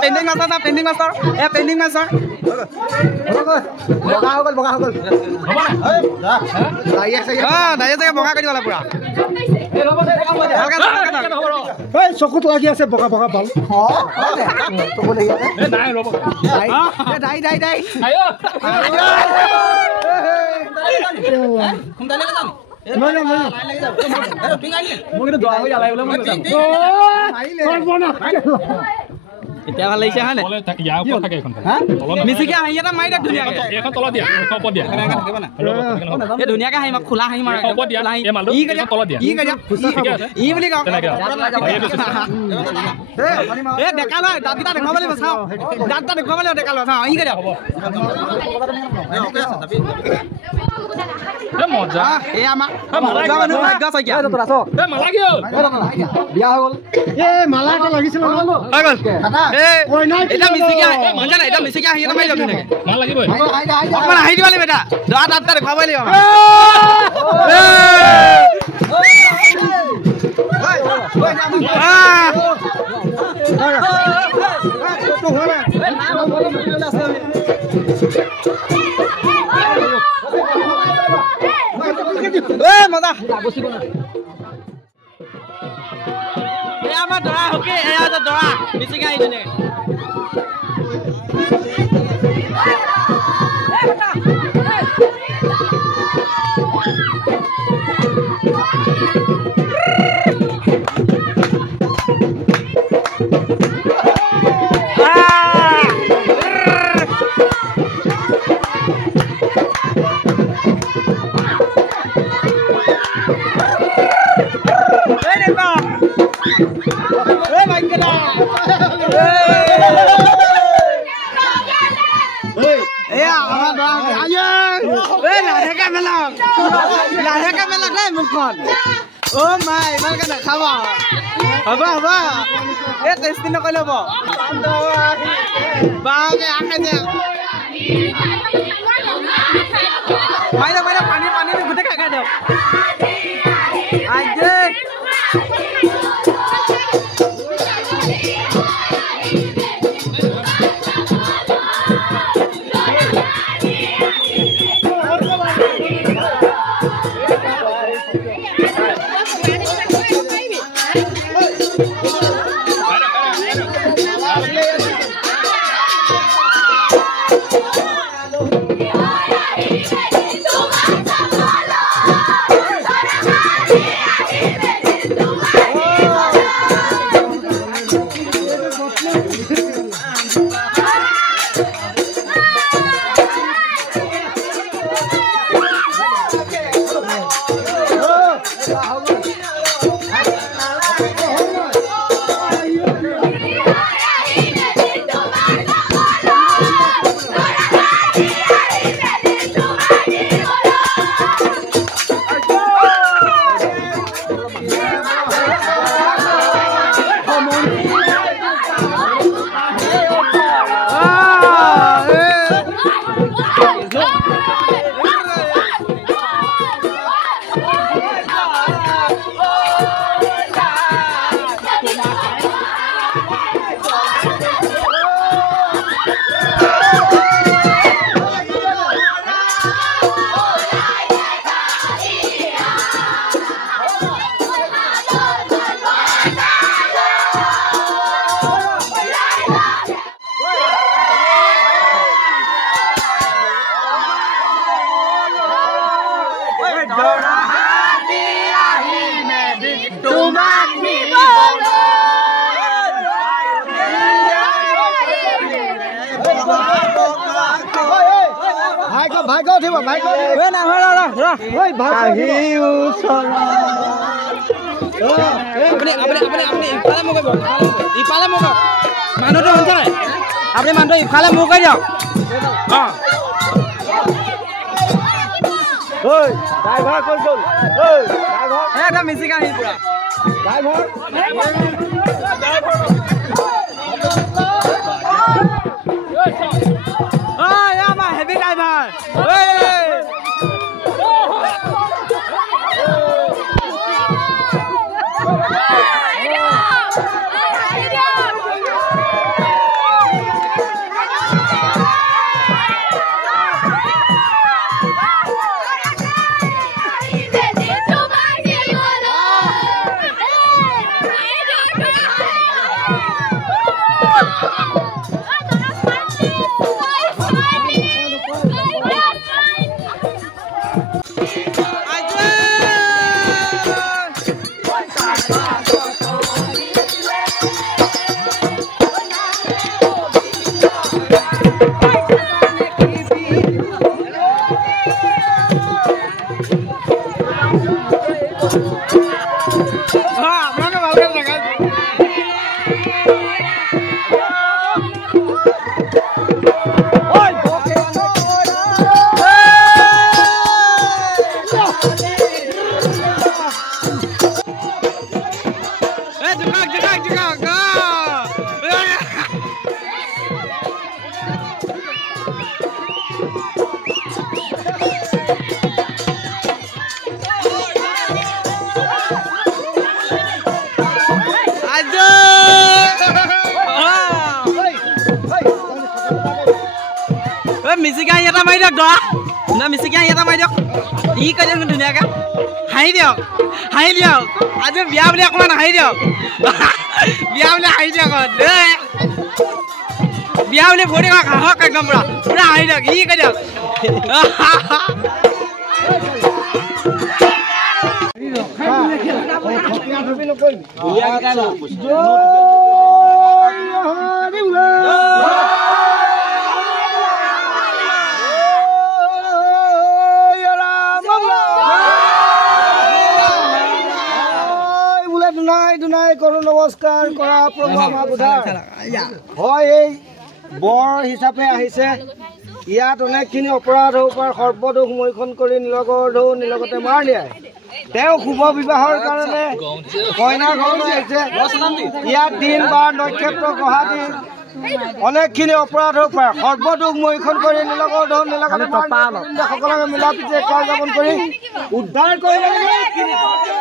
Pending master pending master ए pending master बगा हो गल दाइया से बगा कर दिला पूरा ए चकुत लागि আছে बगा बगा बाल चकु लागि আছে ए নাই ৰব দাই আয়ো খুমদালে যাম মই লাগি যাও পিং আইলে মই কিন্তু দয়া হৈ যালাই বলে মই এতিয়া ভাল লাগিছে হয় না ইয়াৰ ওপৰত থাকে এখন হা মিছিকে হাঁহি এটা মাৰি দে ধুনীয়াকে এখন তলত দিয়া এখন ওপৰত দিয়া এনেকা থাকিব না এই ধুনীয়াকে হাঁহি মাক খোলা হাঁহি মাৰা ওপৰত দিয়া এই মালটো ই কৰিয়া তলত দিয়া ই কৰিয়া ঠিক আছে ই বুলি কও এ দেখা লয় দাঁতটা দেখাবলৈ বচাও দাঁতটা দেখাবলৈ দেখা লয় হা ই কৰিয়া হ'ব ওকে আছে তাবি এ মজা এ আমা মজা মানুহ ভাগ্য আছে কিয়া তোৰা ছ এ মালা কি হ'ল বিয়া হৈ গল এ মালা এটা লাগিছিল হৈ গল এ কই নাই এটা মিছিকে মজা না এটা মিছিকে আহি এটা মাৰি যাবি নাকি মাল লাগিবই অকমান আহি দিবালি বেটা দৰা দাঁতটা দেখাবই লাগিব মজা আমাৰ দৰা হকে এয়া দৰা মিছিকে আহি দিলে Oh my, mal ka na khawa. Aba. Eh testing na kala ba? Ba ke akhe de. Maina pani ni gute ka de. Aje. भाई को उठिब भाई को ए ना हो रा ओइ भाई उछला अपने इफाले मग मानुটো হन्छ নাই আপনি মানটো ইফালে মুখ কই যাও ঐ ড্ৰাইভাৰ ক'ত গ'ল ঐ ড্ৰাইভাৰ এটা মিচিকা আহি পুৰা ড্ৰাইভাৰ আমাৰ হেভি ড্ৰাইভাৰ মিচিকা এটা মাৰি দিয়ক দৰা মিচিকা এটা মাৰি দিয়ক ই কৈ দিয়ক ধুনীয়াকৈ হাঁহি দিয়ক আজি বিয়া বুলি অকণমান হাঁহি দিয়ক বিয়া বুলি হাঁহি দিয়ক বিয়া বুলি ভৰি হাঁহক একদম পুৰা হাঁহি দিয়ক ই কৈ দিয়ক দুনাই কৰো নমস্কাৰ কৰা প্ৰভু আমাৰ বুধাৰ হয় এই বৰ হিচাপে আহিছে ইয়াত অনেকখিনি অপৰাধ হ'ব পাৰে সৰ্বদোষ মৈখন কৰি নীলগৰ ঢৌ নীলগতে মাৰ নিয়ায় তেওঁ শুভ বিবাহৰ কাৰণে কইনা ঘৰলৈ আহিছে ইয়াত দিন বাৰ নক্ষত্ৰ গঢ়া দিন অনেকখিনি অপৰাধ হ'ব পাৰে সৰ্বদোষ মৈখন কৰি নীলগৰ ঢৌ নীলগতে সকলোকে মিলা পিছে কাৰ্য যাপন কৰি উদ্ধাৰ কৰিব